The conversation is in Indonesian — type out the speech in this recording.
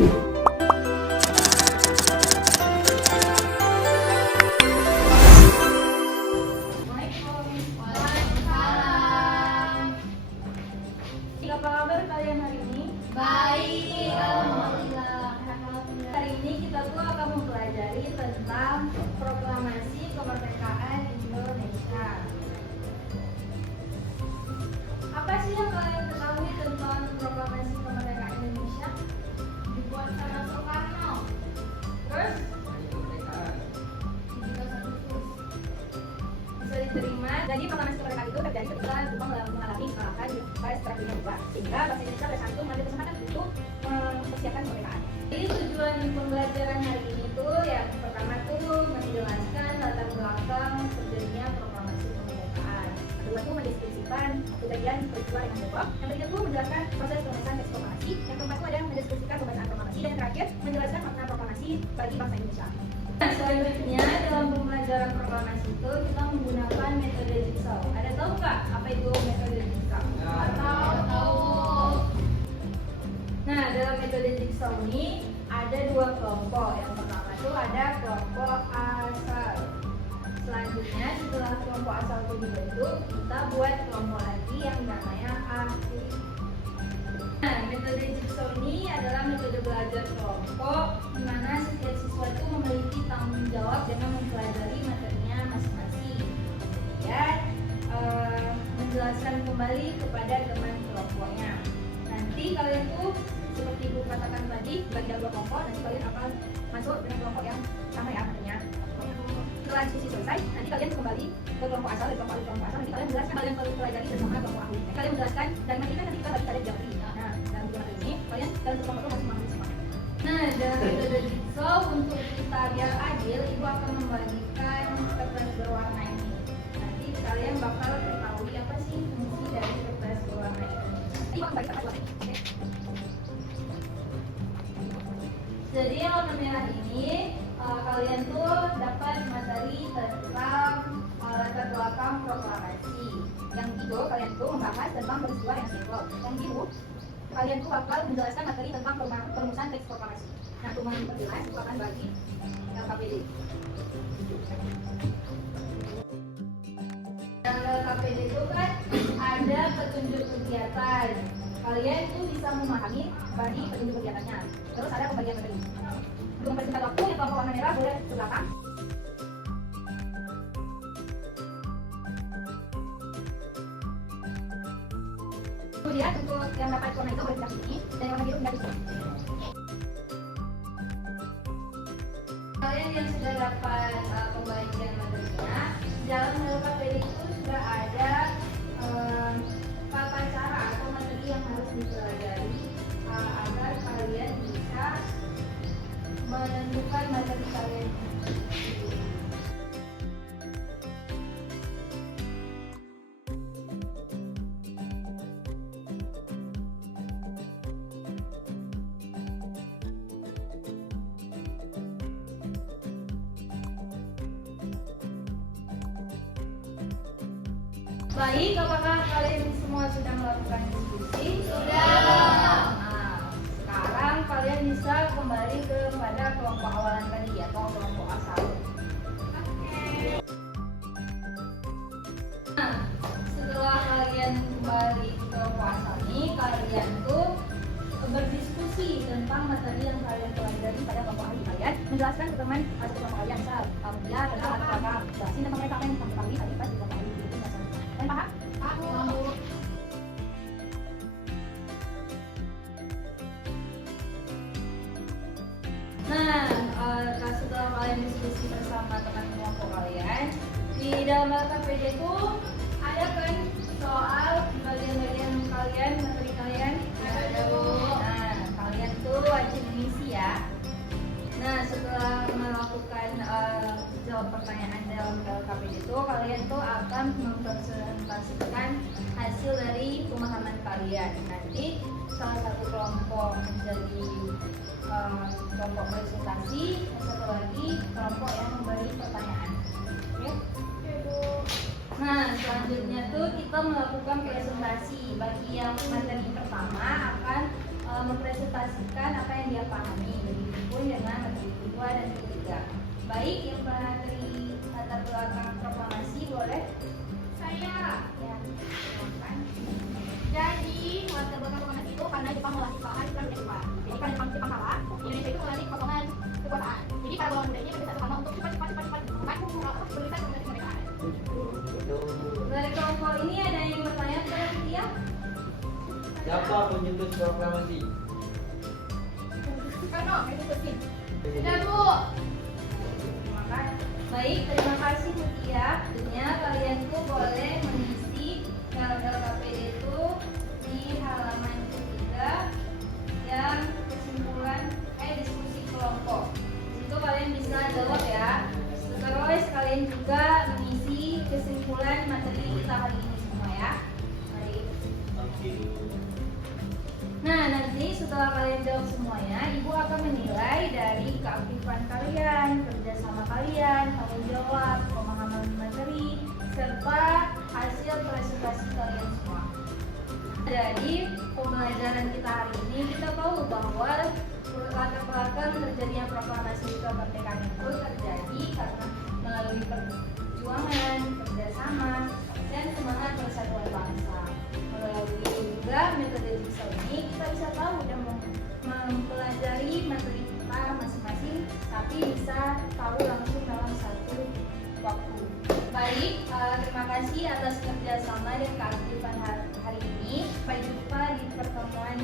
Apa kabar kalian hari ini? Baik, alhamdulillah. Hari ini kita tuh akan mempelajari tentang proklamasi kemerdekaan Indonesia. Apa sih yang kalian ketahui tentang proklamasi kemerdekaan Indonesia? Dibuat sama Soekarno. Terus bisa diterima. Jadi proklamasi kemerdekaan itu terjadi ketika Jepang mengalami kekalahan di Perang Dunia II, sehingga bangsa Indonesia bersatu mengambil kesempatan untuk mempersiapkan kemerdekaan. Jadi tujuan pembelajaran hari ini tuh yang pertama tuh menjelaskan latar belakang terjadinya proklamasi kemerdekaan. Kedua tuh mendeskripsikan kejadian peristiwa dengan Depok. Yang ketiga tuh menjelaskan proses penulisan teks proklamasi. Yang keempat tuh ada mendeskripsikan pembacaan proklamasi. Dan yang terakhir menjelaskan makna proklamasi bagi bangsa Indonesia. Nah, selanjutnya dalam pembelajaran proklamasi itu kita menggunakan metode jigsaw. Ada tahu nggak apa itu metode jigsaw? Tahu. Nah, dalam metode jigsaw ini ada dua kelompok. Yang pertama itu ada kelompok asal. Selanjutnya setelah kelompok asal itu dibentuk, kita buat kelompok lagi yang namanya akhir. Nah, metode jigsaw ini adalah metode belajar kelompok di mana setiap siswa itu memiliki tanggung jawab dengan mempelajari materinya masing-masing. Kemudian menjelaskan kembali kepada teman kelompoknya. Nanti kalian tuh seperti ibu katakan tadi, bagi dalam dua kelompok, nanti kalian akan masuk dengan kelompok yang sama ya artinya. Setelah diskusi selesai, nanti kalian kembali ke kelompok asal, kelompok asal, nanti kalian menjelaskan kalian perlu pelajari bersama kelompok ahli. Kalian menjelaskan dan materi kan nanti kita bagi kalian jawab. Nah, dalam video materi ini kalian dalam kelompok itu masing-masing. Nah, dalam metode jigsaw untuk kita biar adil, ibu akan membagikan kertas berwarna ini. Nanti kalian bakal ketahui apa sih fungsi dari kertas berwarna ini. Ibu akan bagi kertas berwarna ini. Jadi yang warna merah ini kalian tuh dapat materi tentang latar belakang proklamasi. Yang hijau kalian tuh membahas tentang peristiwa yang simbol. Yang biru kalian tuh bakal menjelaskan materi tentang perumusan teks proklamasi. Nah, cuma perjelas itu akan bagi LKPD. Yang LKPD itu kan ada petunjuk kegiatan. Kalian tuh bisa memahami bagi petunjuk kegiatannya. Terus ada pembagian materi. Untuk mempersingkat waktu, yang kelompok warna merah boleh ke belakang. Kemudian untuk yang dapat warna itu boleh pindah ke sini, dan yang warna biru pindah ke sini. Kalian yang sudah dapat pembagian materinya, dalam LKPD itu sudah ada tata cara atau materi yang harus dipelajari agar kalian bisa menentukan materi kalian. Baik, apakah kalian semua sudah melakukan diskusi? Sudah. Nah, sekarang kalian bisa kembali kepada kelompok awalan tadi atau kelompok asal. Nah, setelah kalian kembali ke kelompok asal ini, kalian tuh berdiskusi tentang materi yang kalian pelajari pada kelompok ahli kalian, menjelaskan ke teman atau kelompok kalian asal. Kemudian tentang apakah jelasin tentang mereka apa yang kamu ketahui tadi pas di kelompok ahli itu. Kalian paham? Tahu. Nah, setelah kalian diskusi bersama teman kelompok kalian, di dalam LKPD itu ada kan soal bagian-bagian kalian, materi kalian. Ada, Bu. Nah, kalian tuh wajib mengisi ya. Nah, setelah melakukan jawab pertanyaan dalam LKPD itu, kalian tuh akan mempresentasikan hasil dari pemahaman kalian. Nanti salah satu kelompok menjadi kelompok presentasi, yang satu lagi kelompok yang memberi pertanyaan. Oke? Nah, selanjutnya tuh kita melakukan presentasi. Bagi yang materi pertama akan mempresentasikan apa yang dia mudah pahami. Begitupun dengan materi kedua dan ketiga. Baik, yang materi latar belakang proklamasi boleh? Saya. Ya, silakan. Jadi, latar belakang proklamasi itu karena Jepang melatih bahan Islam di Jepang. Jadi karena Jepang kalah, Indonesia itu melatih kekosongan kekuasaan. Jadi para bawang muda ini bekerja sama untuk cepat menemukan tulisan proklamasi kemerdekaan. Dari kelompok ini ada yang bertanya kepada Tia? Siapa pencetus proklamasi? Soekarno, itu penting. Sudah Bu. Terima kasih. Baik, terima kasih Bu Tia. Tentunya kalian tuh boleh mengisi dalam LKPD itu di halaman ketiga yang kesimpulan diskusi kelompok. Di situ kalian bisa jawab ya. Terus kalian juga mengisi kesimpulan materi kita hari ini semua ya. Baik. Nah, nanti setelah kalian jawab semuanya, Ibu akan menilai dari keaktifan kalian, kerjasama kalian, tanggung jawab, pemahaman materi, serta hasil presentasi kalian semua. Jadi, pembelajaran kita hari ini kita tahu bahwa latar belakang terjadinya proklamasi kemerdekaan itu terjadi karena melalui perjuangan, kerjasama, dan semangat persatuan bangsa. Melalui juga metode jigsaw ini kita bisa tahu dan mempelajari materi kita masing-masing, tapi bisa tahu langsung dalam satu waktu. Baik, terima kasih atas kerjasama dan keaktifan hari ini. Sampai jumpa di pertemuan